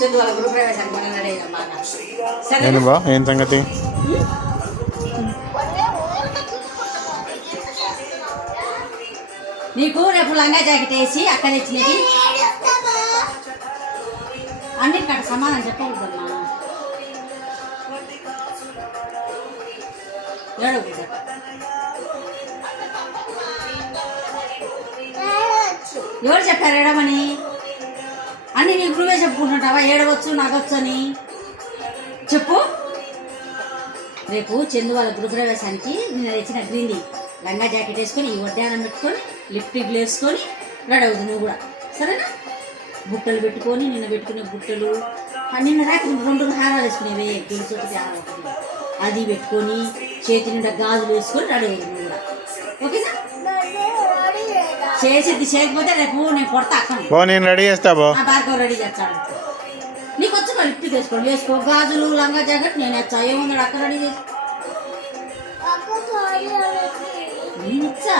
చందు వాళ్ళ గృహ ప్రవేశానికి మనం రెడీ అయినాం బాగా. సరే నేను బా ఏం సంగతి? నీకు రేపు లంగా జాకెట్ వేసి అక్కడ తెచ్చినది అన్నిటికంటే సమానం చెప్పకూడదమ్మా. ఏడవకూడదు. ఎవరు చెప్పారు ఏడవని? అన్నీ నీకు నువ్వే చెప్పుకుంటుంటావా ఏడవచ్చు నాకొచ్చు అని? చెప్పు. రేపు చందు వాళ్ళ గృహప్రవేశానికి నేను తెచ్చిన గ్రీన్ది లంగా జాకెట్ వేసుకొని ఈ వడ్డానం పెట్టుకొని లిప్టిక్ వేసుకొని రెడీ అవుతుంది నువ్వు కూడా, సరేనా? బుట్టలు పెట్టుకొని నిన్న పెట్టుకునే బుట్టలు నిన్న రాత్రి 2 హారాలు వేసుకునేవి గొలుసు ఒకటి హారం ఒకటి అది పెట్టుకొని చేతి నిండా గాజులు వేసుకొని రెడీ అవుతుంది నువ్వు కూడా, ఓకేనా? చేసేది చేయకపోతే రేపు నేను కొడతా అక్కడ. నేను రెడీ చేస్తా బా. బాగా రెడీ చేస్తాడు. నీకు వచ్చి లిప్టిక్ వేసుకోండి, వేసుకో. గాజులు లంగా జాకెట్ నేను వచ్చా, ఏముంది అక్కడ రెడీ చేసి నేను ఇచ్చా.